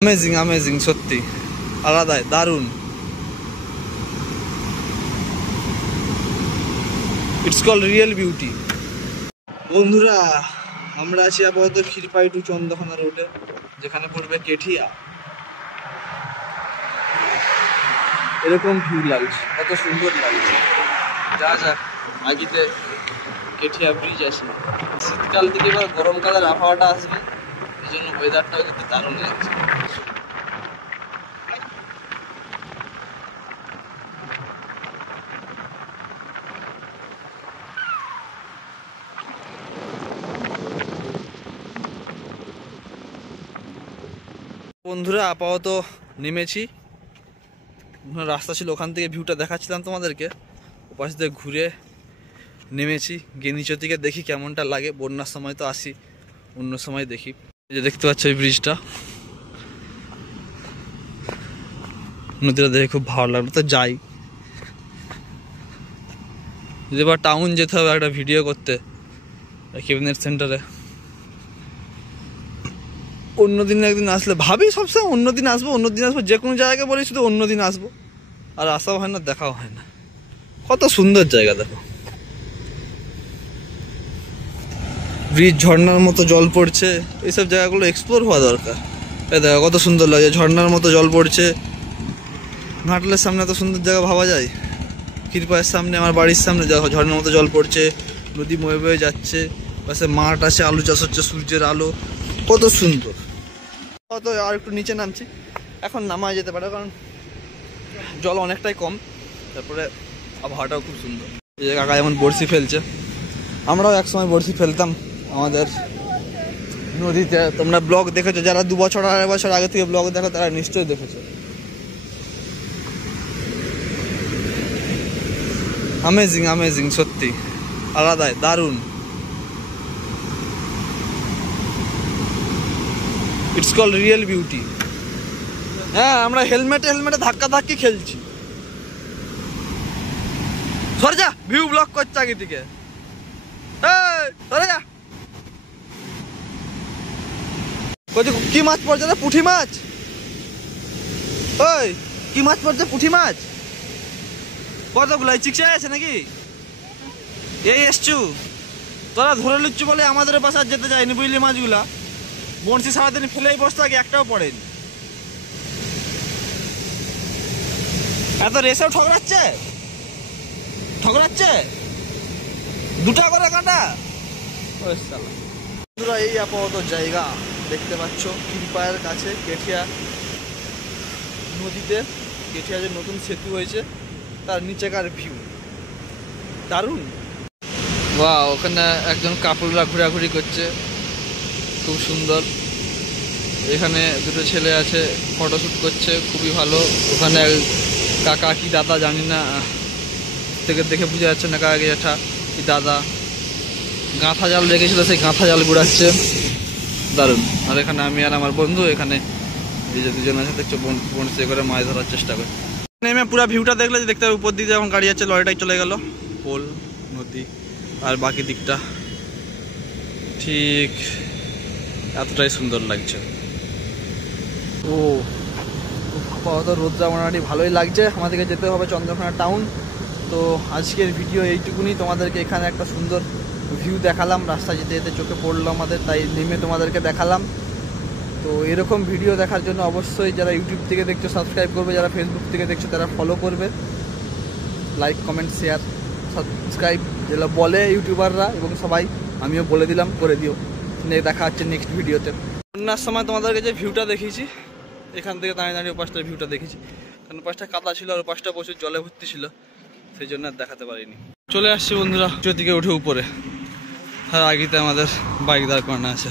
Amazing amazing सत्यि आलादाई दारुण। It's called real beauty. बंधुरा আমরা আছি আপাতত ক্ষীরপাই টু চন্দ্রকোনা রোডে, যেখানে পড়বে কেঠিয়া। এরকম ভিউ লাগছে, কত সুন্দর লাগছে। যা যাক আগিতে কেঠিয়া ব্রিজ আছে। শীতকাল থেকে এবার গরমকালের আবহাওয়াটা আসবে, এই জন্য ওয়েদারটাও কিন্তু দারুণ লাগছে। বন্ধুরা আপাতত নেমেছি, রাস্তা ছিল ওখান থেকে ভিউটা দেখাচ্ছিলাম তোমাদেরকে, ওপাশ দিয়ে ঘুরে নেমেছি। গিয়ে নিচের দিকে দেখি কেমনটা লাগে। বন্যার সময় তো আসি, অন্য সময় দেখি। এই যে দেখতে পাচ্ছ এই ব্রিজটা, নদীটা দেখে খুব ভালো লাগলো। তো যাই, যদি এবার টাউন যেতে হবে একটা ভিডিও করতে ক্যাবিনেট সেন্টারে। অন্যদিন একদিন আসলে ভাবি সবসময় অন্যদিন আসবো, যে কোনো জায়গায় বলি শুধু অন্যদিন আসবো, আর আসাও হয় না, দেখাও হয় না। কত সুন্দর জায়গা দেখো, ব্রিজ, ঝর্ণার মতো জল পড়ছে। এইসব জায়গাগুলো এক্সপ্লোর হওয়া দরকার। এই দেখো কত সুন্দর লাগে, ঝর্ণার মতো জল পড়ছে। ঘাটলের সামনে এত সুন্দর জায়গা ভাবা যায়? ক্ষীরপাইয়ের সামনে, আমার বাড়ির সামনে দেখো ঝর্ণার মতো জল পড়ছে, নদী বয়ে বয়ে যাচ্ছে, পাশে মাঠ আছে, আলু চাষ হচ্ছে, সূর্যের আলো, কত সুন্দর। তো আর একটু নিচে নামছি, এখন নামা যেতে পারে কারণ জল অনেকটাই কম, তারপরে আবহাওয়াটাও খুব সুন্দর। এই যে কাকা যেমন বড়শি ফেলছে, আমরাও একসময় বড়শি ফেলতাম আমাদের নদীতে। তোমরা ব্লগ দেখেছো, যারা 2 বছর 2.5 বছর আগে থেকে ব্লগ দেখো তারা নিশ্চয়ই দেখেছো। अमेजिंग अमेजिंग सत्यि आलादाई दारुण। It's called real beauty. हाँ আমরা হেলমেটে ধাক্কা ধাক্কি খেলছি। সরে যা, ভিউ ব্লক করছে আগে থেকে। সরে যা। কি মাছ পড়ছে রে? পুঁটি মাছ। ওই কি মাছ পড়ছে? পুঁটি মাছ। কতগুলো চিকসে আছে নাকি? এই এসছু তোরা ধরে লুচ্ছু বলে আমাদের পাশে আর যেতে যায়নি, বুঝলি? মাছগুলা বনশি সারাদিন ফেলেই বসতে থাকে, একটাও পড়েনি। এত রেসেও ঠকরাচ্ছে 2টা করে কাঁটা। এই আপাতত জায়গা দেখতে পাচ্ছ ক্ষীরপাইয়ের কাছে কেঠিয়া নদীতে। কেঠিয়া যে নতুন সেতু হয়েছে তার নিচেকার ভিউ দারুণ। বাহ, ওখানে একজন কাপড়রা ঘোরাঘুরি করছে, খুব সুন্দর। এখানে 2টো ছেলে আছে, ফটোশ্যুট করছে, খুবই ভালো। ওখানে কাকা কি দাদা জানি না, থেকে দেখে বোঝা যাচ্ছে না কাকা কি জ্যাঠা কি দাদা। গাঁথা জাল রেখেছিল, সেই গাঁথা জাল ঘুরাচ্ছে, দারুণ। আর এখানে আমি আর আমার বন্ধু, এখানে এই যে 2জন আছে দেখছো, বনশি করে মাছ ধরার চেষ্টা করছে। নেমে পুরো ভিউটা দেখলে যে দেখতে হবে, উপর দিকে যখন গাড়ি যাচ্ছে লরিটাই চলে গেল, পোল নদী, আর বাকি দিকটা ঠিক এতটাই সুন্দর লাগছে। ও আপাতত রোদটা মোটামুটি ভালোই লাগছে। আমাদেরকে যেতে হবে চন্দ্রকোনা টাউন। তো আজকের ভিডিও এইটুকুনি, তোমাদেরকে এখানে একটা সুন্দর ভিউ দেখালাম, রাস্তা যেতে যেতে চোখে পড়লো আমাদের, তাই নেমে তোমাদেরকে দেখালাম। তো এরকম ভিডিও দেখার জন্য অবশ্যই যারা ইউটিউব থেকে দেখছো সাবস্ক্রাইব করবে, যারা ফেসবুক থেকে দেখছো তারা ফলো করবে, লাইক কমেন্ট শেয়ার সাবস্ক্রাইব যেগুলো বলে ইউটিউবাররা এবং সবাই, আমিও বলে দিলাম, করে দিও। দেখা হচ্ছে নেক্সট ভিডিওতে। বন্যার সময় তোমাদেরকে যে ভিউটা দেখিয়েছি, এখান থেকে দাঁড়িয়ে ওপাশটার ভিউটা দেখেছি, কারণ ওপাশটা কাদা ছিল আর ওপাশটা প্রচুর জলে ভর্তি ছিল, সেই জন্য আর দেখাতে পারিনি। চলে আসছি বন্ধুরা দিকে উঠে উপরে, আর আগেতে আমাদের বাইক দাঁড় করানো আছে।